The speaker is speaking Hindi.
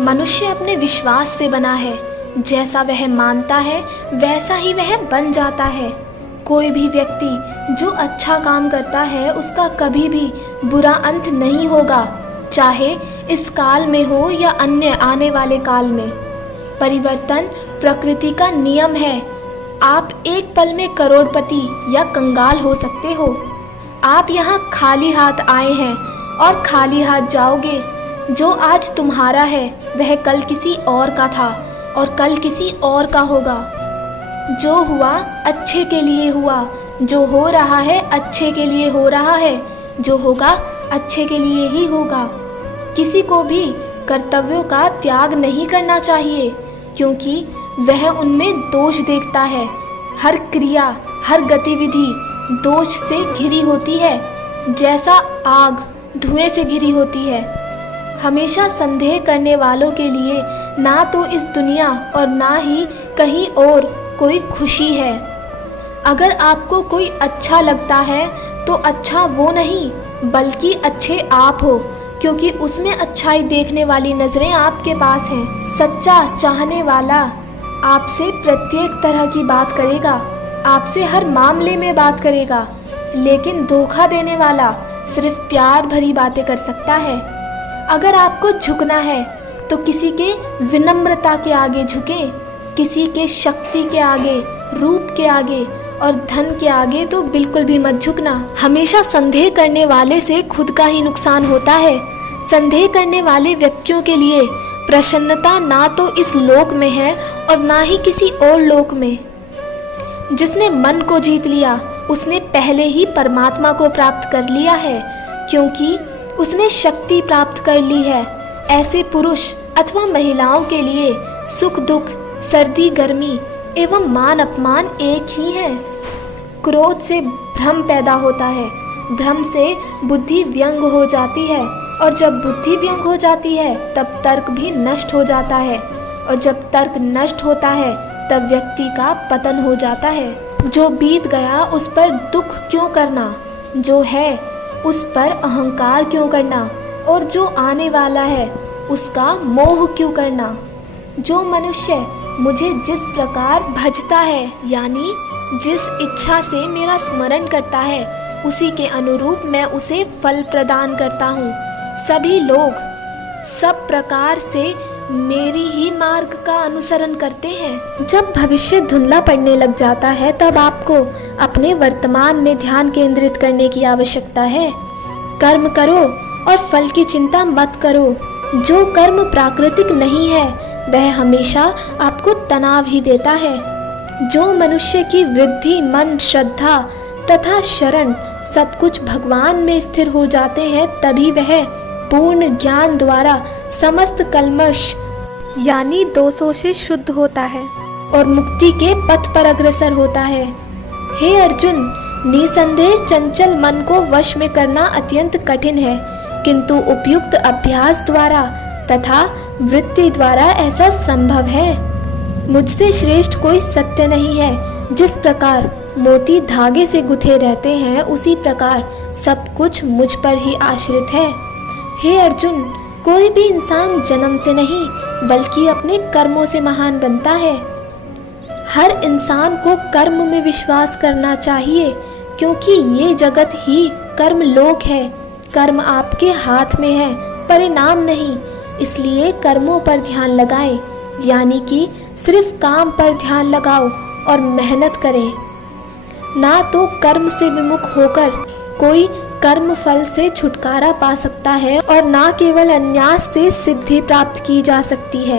मनुष्य अपने विश्वास से बना है। जैसा वह मानता है वैसा ही वह बन जाता है। कोई भी व्यक्ति जो अच्छा काम करता है उसका कभी भी बुरा अंत नहीं होगा, चाहे इस काल में हो या अन्य आने वाले काल में। परिवर्तन प्रकृति का नियम है। आप एक पल में करोड़पति या कंगाल हो सकते हो। आप यहाँ खाली हाथ आए हैं और खाली हाथ जाओगे। जो आज तुम्हारा है वह कल किसी और का था और कल किसी और का होगा। जो हुआ अच्छे के लिए हुआ, जो हो रहा है अच्छे के लिए हो रहा है, जो होगा अच्छे के लिए ही होगा। किसी को भी कर्तव्यों का त्याग नहीं करना चाहिए, क्योंकि वह उनमें दोष देखता है। हर क्रिया, हर गतिविधि दोष से घिरी होती है, जैसा आग धुएं से घिरी होती है। हमेशा संदेह करने वालों के लिए ना तो इस दुनिया और ना ही कहीं और कोई खुशी है। अगर आपको कोई अच्छा लगता है तो अच्छा वो नहीं बल्कि अच्छे आप हो, क्योंकि उसमें अच्छाई देखने वाली नज़रें आपके पास हैं। सच्चा चाहने वाला आपसे प्रत्येक तरह की बात करेगा, आपसे हर मामले में बात करेगा, लेकिन धोखा देने वाला सिर्फ प्यार भरी बातें कर सकता है। अगर आपको झुकना है तो किसी के विनम्रता के आगे झुकें, किसी के शक्ति के आगे, रूप के आगे और धन के आगे तो बिल्कुल भी मत झुकना। हमेशा संदेह करने वाले से खुद का ही नुकसान होता है। संदेह करने वाले व्यक्तियों के लिए प्रसन्नता ना तो इस लोक में है और ना ही किसी और लोक में। जिसने मन को जीत लिया उसने पहले ही परमात्मा को प्राप्त कर लिया है, क्योंकि उसने शक्ति प्राप्त कर ली है। ऐसे पुरुष अथवा महिलाओं के लिए सुख दुख, सर्दी गर्मी एवं मान अपमान एक ही है। क्रोध से भ्रम पैदा होता है, भ्रम से बुद्धि व्यंग हो जाती है, और जब बुद्धि व्यंग हो जाती है तब तर्क भी नष्ट हो जाता है, और जब तर्क नष्ट होता है तब व्यक्ति का पतन हो जाता है। जो बीत गया उस पर दुख क्यों करना, जो है उस पर अहंकार क्यों करना, और जो आने वाला है उसका मोह क्यों करना। जो मनुष्य मुझे जिस प्रकार भजता है, यानी जिस इच्छा से मेरा स्मरण करता है, उसी के अनुरूप मैं उसे फल प्रदान करता हूँ। सभी लोग सब प्रकार से मेरी ही मार्ग का अनुसरण करते हैं। जब भविष्य धुंधला पड़ने लग जाता है तब आपको अपने वर्तमान में ध्यान केंद्रित करने की आवश्यकता है। कर्म करो और फल की चिंता मत करो। जो कर्म प्राकृतिक नहीं है वह हमेशा आपको तनाव ही देता है। जो मनुष्य की वृद्धि, मन, श्रद्धा तथा शरण सब कुछ भगवान में स्थिर हो जाते हैं, तभी वह पूर्ण ज्ञान द्वारा समस्त कल्मश यानी दोषों से शुद्ध होता है और मुक्ति के पथ पर अग्रसर होता है। हे अर्जुन, निसंदेह चंचल मन को वश में करना अत्यंत कठिन है, किंतु उपयुक्त अभ्यास द्वारा तथा वृत्ति द्वारा ऐसा संभव है। मुझसे श्रेष्ठ कोई सत्य नहीं है। जिस प्रकार मोती धागे से गुथे रहते हैं, उसी प्रकार सब कुछ मुझ पर ही आश्रित है। हे अर्जुन, कोई भी इंसान जन्म से नहीं बल्कि अपने कर्मों से महान बनता है। हर इंसान को कर्म में विश्वास करना चाहिए, क्योंकि ये जगत ही कर्म लोक है। कर्म आपके हाथ में है, परिणाम नहीं। इसलिए कर्मों पर ध्यान लगाएं, यानी कि सिर्फ काम पर ध्यान लगाओ और मेहनत करें। ना तो कर्म से विमुख होकर कोई कर्म फल से छुटकारा पा सकता है और ना केवल अन्यास से सिद्धि प्राप्त की जा सकती है।